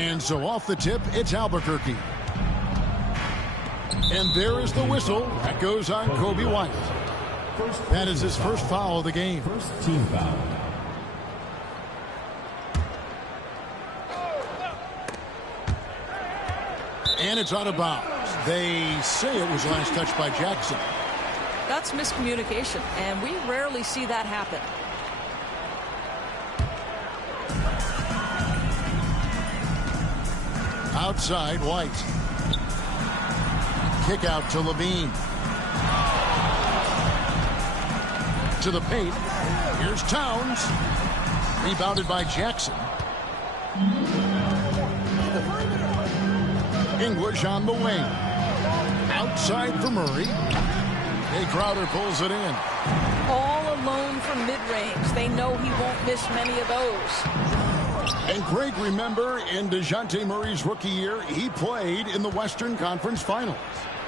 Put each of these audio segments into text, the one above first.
And so off the tip, it's Albuquerque. And there is the whistle. That goes on Kobe White. That is his first foul of the game. First team foul. And it's out of bounds. They say it was last touched by Jackson. That's miscommunication, and we rarely see that happen. Outside, White. Kick out to Levine. To the paint. Here's Towns. Rebounded by Jackson. English on the wing. Outside for Murray. Jay Crowder pulls it in. All alone from mid-range. They know he won't miss many of those. And Greg, remember, in DeJounte Murray's rookie year, he played in the Western Conference Finals.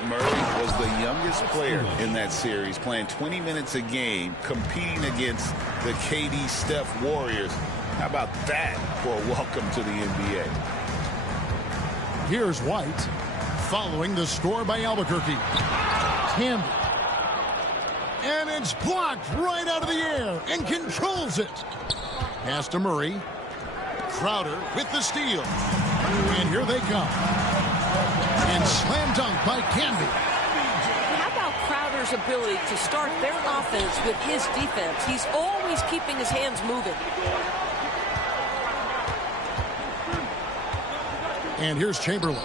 Murray was the youngest player in that series, playing 20 minutes a game, competing against the KD Steph Warriors. How about that for a welcome to the NBA? Here's White, following the score by Albuquerque. Camby. And it's blocked right out of the air and controls it. Pass to Murray. Crowder with the steal. And here they come. And slam dunk by Camby. How about Crowder's ability to start their offense with his defense? He's always keeping his hands moving. And here's Chamberlain.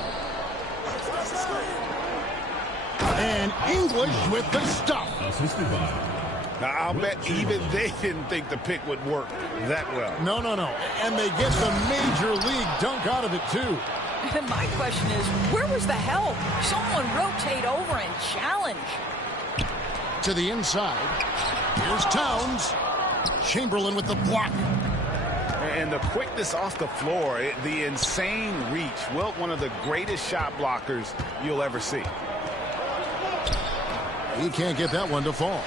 And English with the stuff. Now, I'll bet even they didn't think the pick would work that well. No. And they get the major league dunk out of it, too. And my question is, where was the help? Someone rotate over and challenge. To the inside. Here's Towns. Chamberlain with the block. And the quickness off the floor, the insane reach. Wilt, one of the greatest shot blockers you'll ever see. He can't get that one to fall.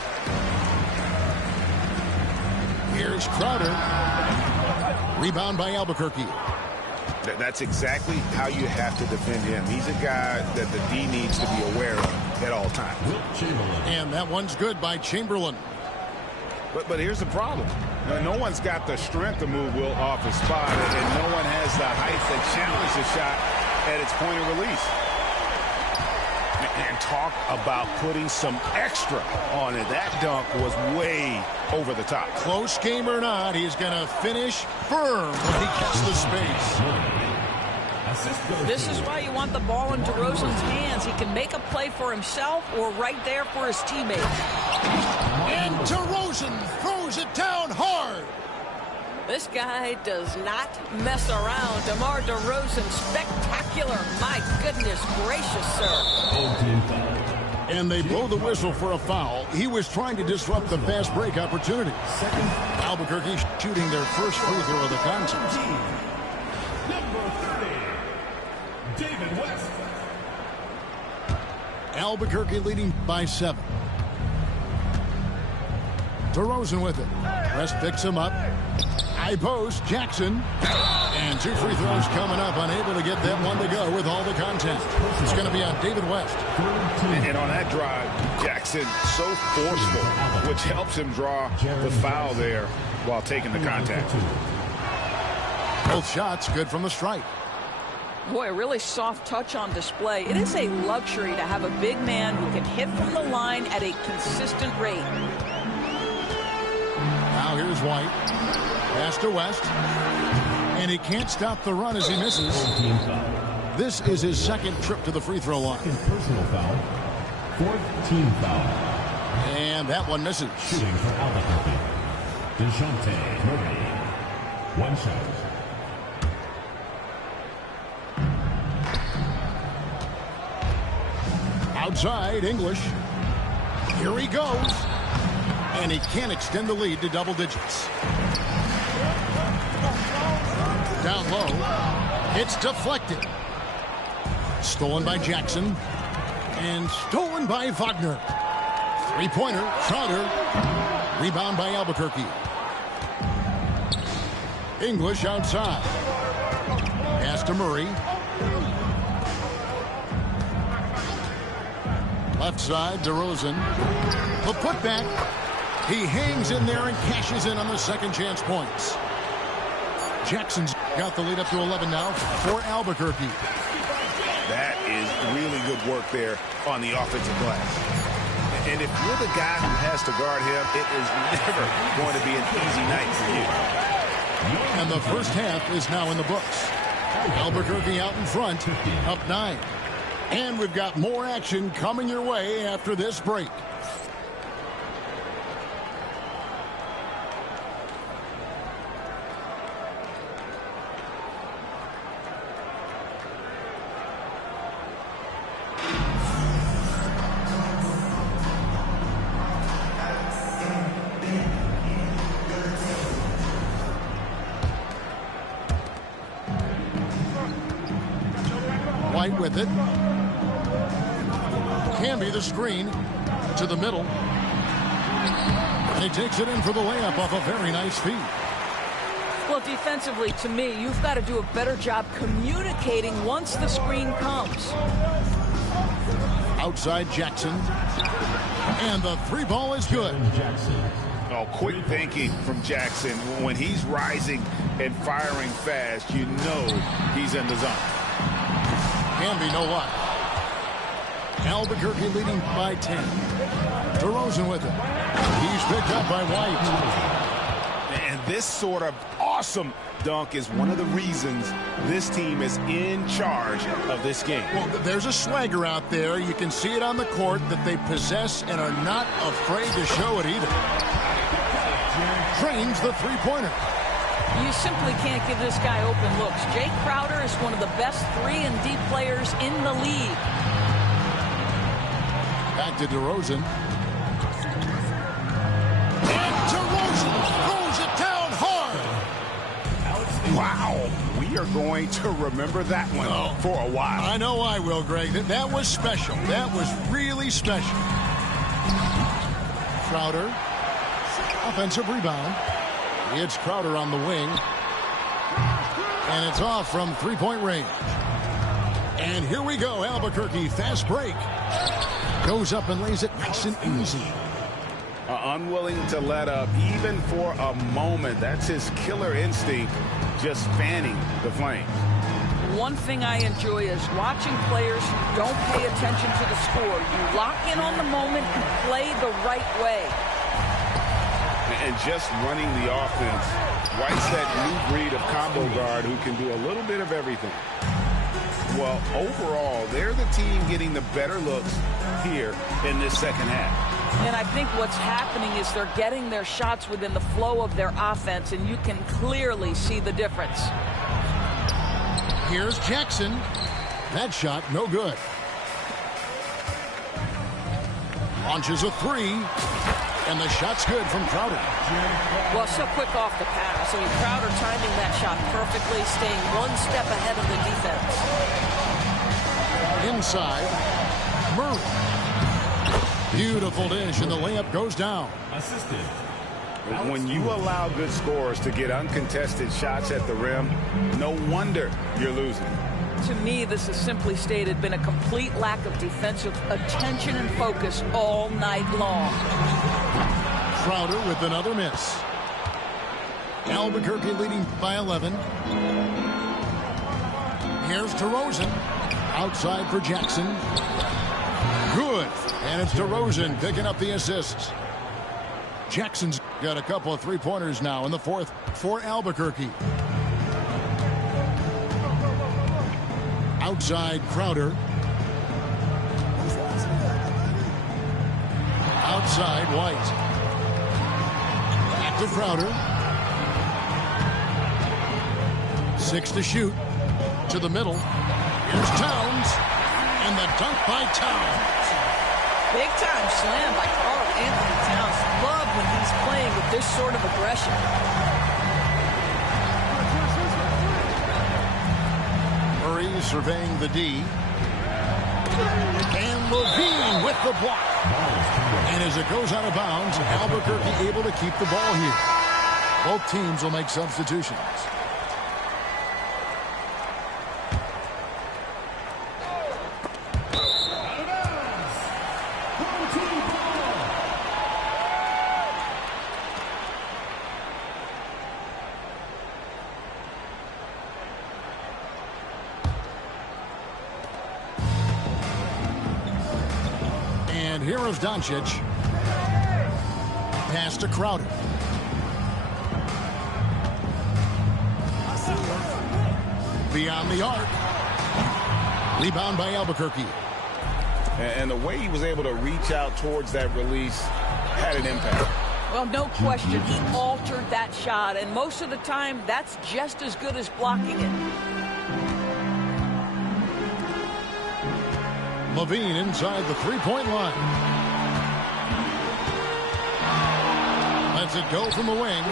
Here's Crowder. Rebound by Albuquerque. That's exactly how you have to defend him. He's a guy that the D needs to be aware of at all times. And that one's good by Chamberlain. But here's the problem. No one's got the strength to move Wilt off his spot, and no one has the height to challenge the shot at its point of release. And talk about putting some extra on it. That dunk was way over the top. Close game or not, he's going to finish firm when he gets the space. This is why you want the ball in DeRozan's hands. He can make a play for himself or right there for his teammate. And DeRozan throws it down hard. This guy does not mess around. DeMar DeRozan, spectacular. My goodness gracious, sir. And they blow the whistle for a foul. He was trying to disrupt the fast break opportunity. Albuquerque shooting their first free throw of the contest. Number 30, David West. Albuquerque leading by 7. DeRozan with it. West picks him up. High post, Jackson. And 2 free throws coming up. Unable to get that one to go with all the content. It's going to be on David West. And on that drive, Jackson so forceful, which helps him draw the foul there while taking the contact. Both shots good from the stripe. Boy, a really soft touch on display. It is a luxury to have a big man who can hit from the line at a consistent rate. Now here's White. Pass to West. And he can't stop the run as he misses. This is his second trip to the free throw line. Personal foul. 4th team foul. And that one misses. Shooting for Albuquerque. DeJounte Murray. 1 shot. Outside, English. Here he goes. And he can't extend the lead to double digits. Down low. It's deflected. Stolen by Jackson. And stolen by Wagner. Three-pointer, Crowder. Rebound by Albuquerque. English outside. Pass to Murray. Left side, DeRozan. The putback. He hangs in there and cashes in on the second chance points. Jackson's got the lead up to 11 now for Albuquerque. That is really good work there on the offensive glass. And if you're the guy who has to guard him, it is never going to be an easy night for you. And the first half is now in the books. Albuquerque out in front, up 9. And we've got more action coming your way after this break. White with it. Camby the screen to the middle. And he takes it in for the layup off a very nice feed. Well, defensively, to me, you've got to do a better job communicating once the screen comes. Outside Jackson. And the three ball is good. Oh, quick thinking from Jackson. When he's rising and firing fast, you know he's in the zone. Camby, no luck. Albuquerque leading by 10. DeRozan with it. He's picked up by White. And this sort of awesome dunk is one of the reasons this team is in charge of this game. Well, there's a swagger out there. You can see it on the court that they possess and are not afraid to show it either. Drains the three-pointer. You simply can't give this guy open looks. Jake Crowder is one of the best 3-and-D players in the league. Back to DeRozan. And DeRozan throws it down hard. Wow. We are going to remember that one for a while. I know I will, Greg. That was special. That was really special. Crowder. Offensive rebound. It's Crowder on the wing. And it's off from three-point range. And here we go. Albuquerque, fast break. Goes up and lays it nice and easy. Unwilling to let up even for a moment. That's his killer instinct, just fanning the flames. One thing I enjoy is watching players who don't pay attention to the score. You lock in on the moment and play the right way. And just running the offense, White's that new breed of combo guard who can do a little bit of everything. Well, overall, they're the team getting the better looks here in this second half. And I think what's happening is they're getting their shots within the flow of their offense, and you can clearly see the difference. Here's Jackson. That shot, no good. Launches a three. And the shot's good from Crowder. Well, so quick off the pass. I mean, Crowder timing that shot perfectly, staying one step ahead of the defense. Inside, Murray. Beautiful dish, and the layup goes down. Assisted. When you allow good scorers to get uncontested shots at the rim, no wonder you're losing. To me, this has simply stated been a complete lack of defensive attention and focus all night long. Crowder with another miss. Albuquerque leading by 11. Here's DeRozan. Outside for Jackson. Good. And it's DeRozan picking up the assists. Jackson's got a couple of three-pointers now in the fourth for Albuquerque. Outside Crowder. Outside White. Back to Crowder. 6 to shoot. To the middle. Here's Towns. And the dunk by Towns. Big time slam by Karl Anthony Towns. Love when he's playing with this sort of aggression. Murray surveying the D. And Levine with the block. And as it goes out of bounds, Albuquerque able to keep the ball here. Both teams will make substitutions. And here is Doncic. Pass to Crowder. Beyond the arc. Rebound by Albuquerque. And the way he was able to reach out towards that release had an impact. Well, no question. He altered that shot, and most of the time, that's just as good as blocking it. Levine inside the three-point line. Lets it go from the wing.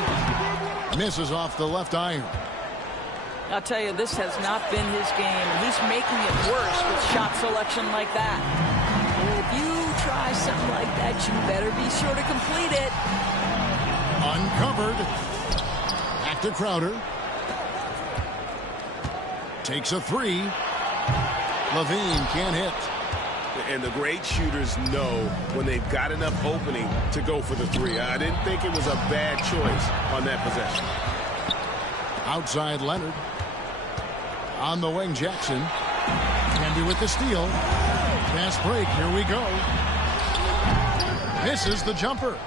Misses off the left iron. I'll tell you, this has not been his game, and he's making it worse with shot selection like that. If you try something like that, you better be sure to complete it. Uncovered. Back to Crowder. Takes a three. Levine can't hit. And the great shooters know when they've got enough opening to go for the three. I didn't think it was a bad choice on that possession. Outside Leonard. On the wing, Jackson. Canby with the steal. Fast break. Here we go. Misses the jumper.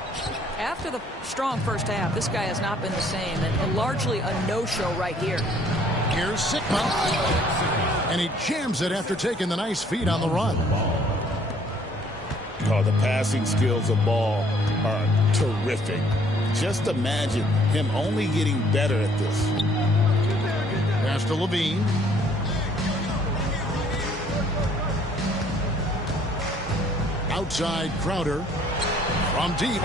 After the strong first half, this guy has not been the same, and largely a no-show right here. Here's Sigma. And he jams it after taking the nice feed on the run. Oh, the passing skills of Ball are terrific. Just imagine him only getting better at this. Pass to Levine. Outside Crowder. From deep.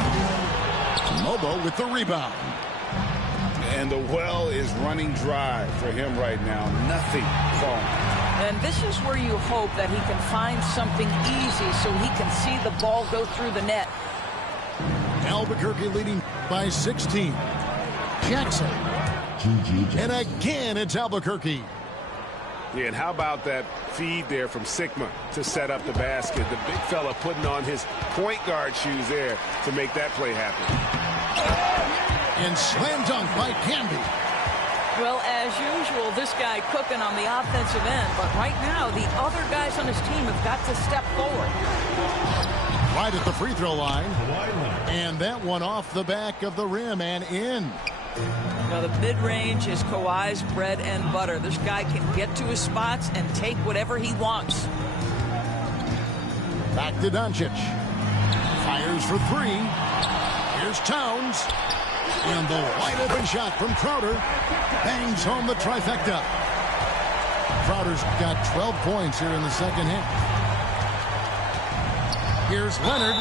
Mobo with the rebound. And the well is running dry for him right now. Nothing falling. And this is where you hope that he can find something easy so he can see the ball go through the net. Albuquerque leading by 16. Jackson. And again, it's Albuquerque. Yeah, and how about that feed there from Sigma to set up the basket? The big fella putting on his point guard shoes there to make that play happen. And slam dunk by Canby. Well, as usual, this guy cooking on the offensive end. But right now, the other guys on his team have got to step forward. Right at the free throw line. And that one off the back of the rim and in. Now, the mid-range is Kawhi's bread and butter. This guy can get to his spots and take whatever he wants. Back to Doncic. Fires for three. Here's Towns. And the wide open shot from Crowder bangs home the trifecta. Crowder's got 12 points here in the second half. Here's Leonard.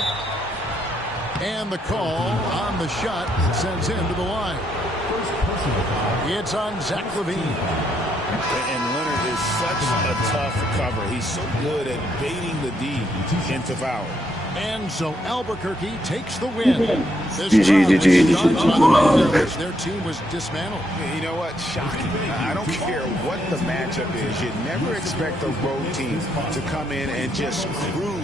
And the call on the shot that sends him to the line. It's on Zach LaVine. And Leonard is such a tough cover. He's so good at baiting the D into foul. And so Albuquerque takes the win. This round starts on the night in which their team was dismantled. You know what? Shocking. I don't care what the matchup is. You never expect a road team to come in and just cruise